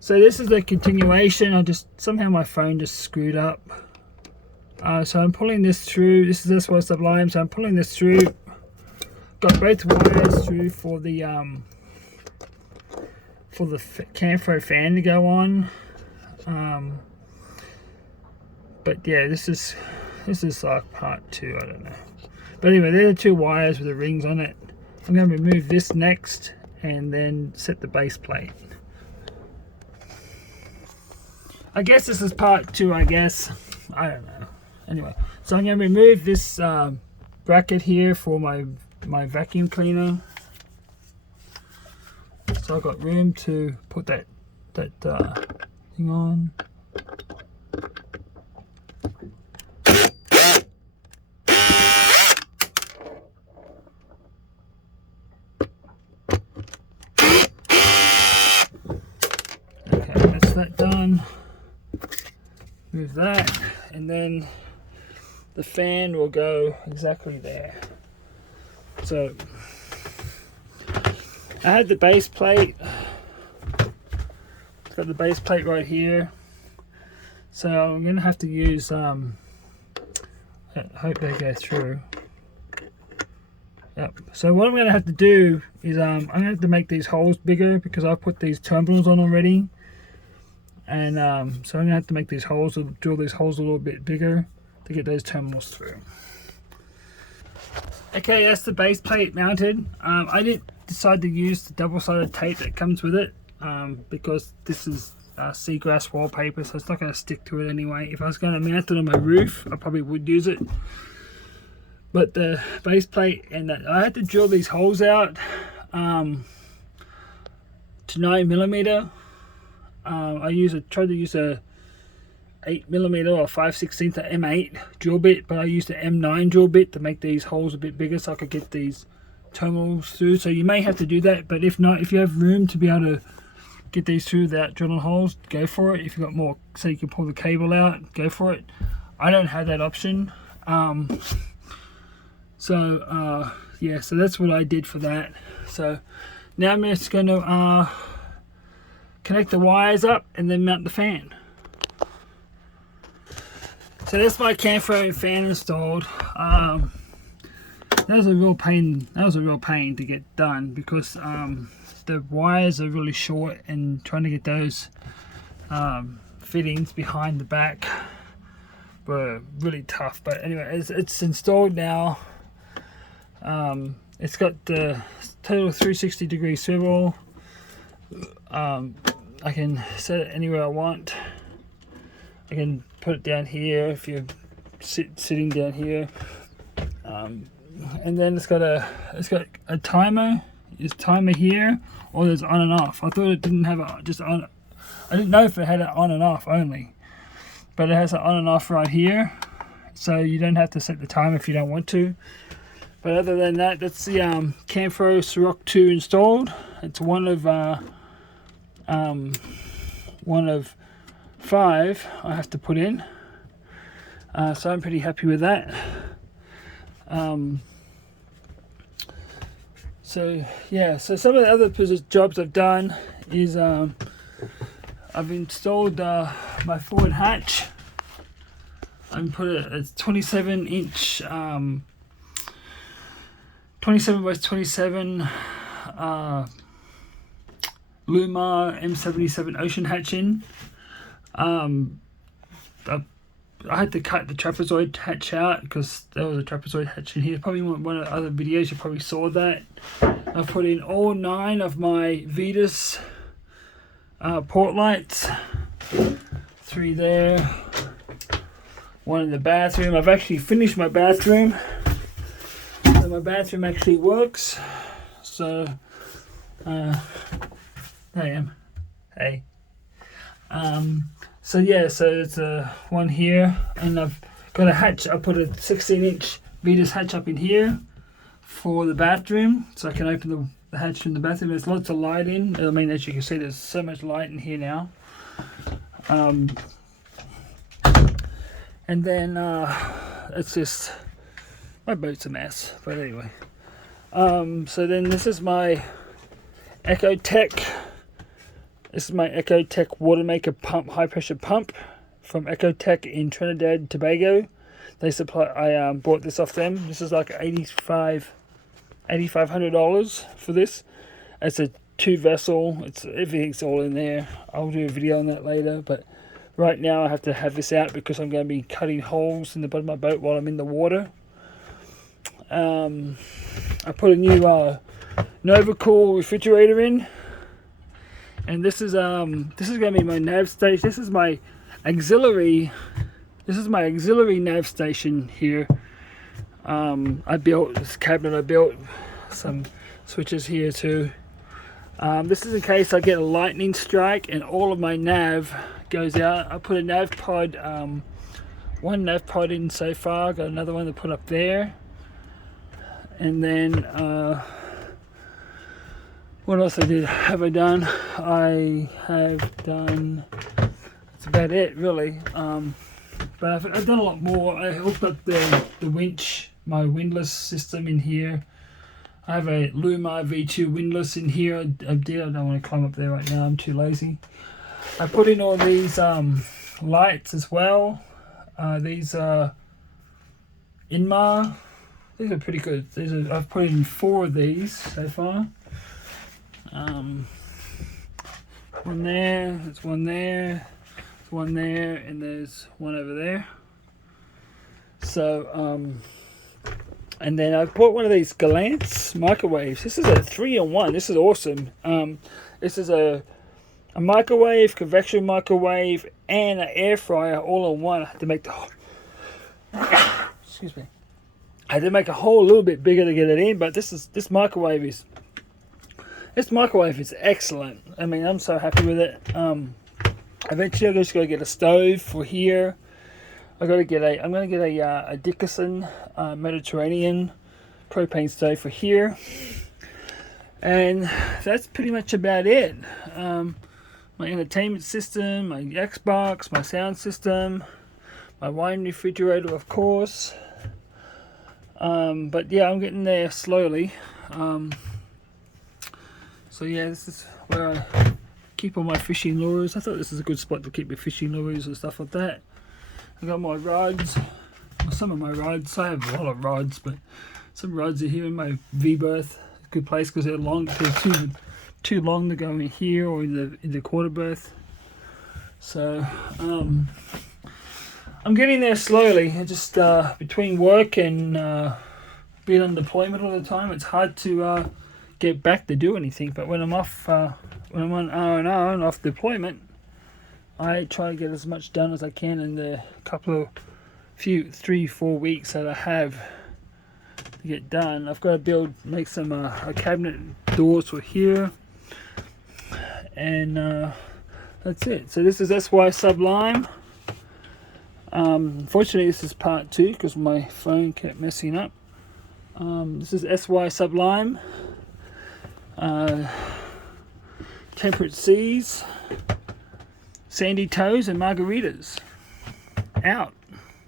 So this is the continuation. I just somehow my phone just screwed up. So I'm pulling this through. This was sublime. So I'm pulling this through. Got both wires through for the camfro fan to go on. But yeah, this is like part 2. I don't know. But anyway, there are 2 wires with the rings on it. I'm going to remove this next and then set the base plate. I guess this is part 2, I guess. I don't know. Anyway, so I'm going to remove this bracket here for my vacuum cleaner. So I've got room to put that thing on. Okay, that's that done. Move that, and then the fan will go exactly there. So I had the base plate. It's got the base plate right here. So I'm gonna have to use I hope they go through. Yep. So what I'm gonna have to do is I'm gonna have to make these holes bigger because I put these terminals on already. And so I'm gonna have to make these holes, drill these holes a little bit bigger to get those terminals through. Okay, that's the base plate mounted. I did decide to use the double-sided tape that comes with it because this is seagrass wallpaper, so it's not going to stick to it anyway. If I was going to mount it on my roof, I probably would use it. But the base plate and that, I had to drill these holes out to 9mm. I tried to use a 8mm or 5/16 M8 drill bit, but I used an M9 drill bit to make these holes a bit bigger so I could get these terminals through. So you may have to do that, but if not, if you have room to be able to get these through without drilling holes, go for it. If you've got more, so you can pull the cable out, go for it. I don't have that option. Yeah, so that's what I did for that. So now I'm just going to connect the wires up and then mount the fan. So that's my camfro fan installed. That was a real pain. That was a real pain to get done because the wires are really short, and trying to get those fittings behind the back were really tough. But anyway, it's installed now. It's got the total 360-degree swivel. I can set it anywhere I want. I can put it down here if you're sitting down here, and then it's got a timer. There's timer here, or there's on and off. I thought it didn't have a just on. I didn't know if it had it on and off only, but it has an on and off right here, so you don't have to set the timer if you don't want to. But other than that, that's the camfro Sorocco 2 installed. It's one of 5 I have to put in, so I'm pretty happy with that. So yeah, so some of the other jobs I've done is I've installed my forward hatch. I've put a 27-inch 27 by 27 Lumar M77 ocean hatch in. I had to cut the trapezoid hatch out because there was a trapezoid hatch in here. Probably one of the other videos you probably saw that. I've put in all 9 of my Vetus port lights. 3 there. 1 in the bathroom. I've actually finished my bathroom. So my bathroom actually works. So there I am. Hey. So yeah, so it's one here, and I've got a hatch. I put a 16-inch Vetus hatch up in here for the bathroom, so I can open the hatch from the bathroom. There's lots of light in. I mean, as you can see, there's so much light in here now. And then it's just, my boat's a mess, but anyway. So then this is my Echo Tech This is my Ecotech water maker pump, high pressure pump from Ecotech in Trinidad and Tobago. They supply. I bought this off them. This is like $8,500 for this. It's a 2-vessel. It's everything's all in there. I'll do a video on that later. But right now I have to have this out because I'm going to be cutting holes in the bottom of my boat while I'm in the water. I put a new NovaCool refrigerator in, and this is going to be my nav station. This is my auxiliary. This is my auxiliary nav station here. I built this cabinet. I built some switches here too. This is in case I get a lightning strike and all of my nav goes out. I put a nav pod, one nav pod in so far. Got another one to put up there. And then what else have I done? I have done. That's about it, really. But I've done a lot more. I hooked up the winch, my windlass system in here. I have a Luma V2 windlass in here. I don't want to climb up there right now. I'm too lazy. I put in all these lights as well. These Inmar. These are pretty good. I've put in 4 of these so far. One there, there's one there, there's one there, and there's one over there. So, and then I bought one of these Galance microwaves. This is a 3-in-1. This is awesome. This is a microwave, convection microwave, and an air fryer all in one. I had to make the excuse me. I had to make a hole a little bit bigger to get it in, but this microwave is excellent. I mean, I'm so happy with it. Eventually, I'm just gonna get a stove for here. I'm gonna get a Dickinson Mediterranean propane stove for here, and that's pretty much about it. My entertainment system, my Xbox, my sound system, my wine refrigerator, of course. But yeah, I'm getting there slowly. So yeah, this is where I keep all my fishing lures. I thought this is a good spot to keep my fishing lures and stuff like that. I got my rods, some of my rods. I have a lot of rods, but some rods are here in my V-berth. Good place because they're long. They're too long to go in here or in the quarter berth. So I'm getting there slowly. I just between work and being on deployment all the time, it's hard to get back to do anything. But when I'm off, when I'm on R&R and off deployment, I try to get as much done as I can in the couple of 3-4 weeks that I have to get done. I've got to make some a cabinet doors for here, and that's it. So this is SY Sublime. Unfortunately, this is part 2 because my phone kept messing up. This is SY Sublime. Temperate Seas, Sandy Toes, and Margaritas. Out.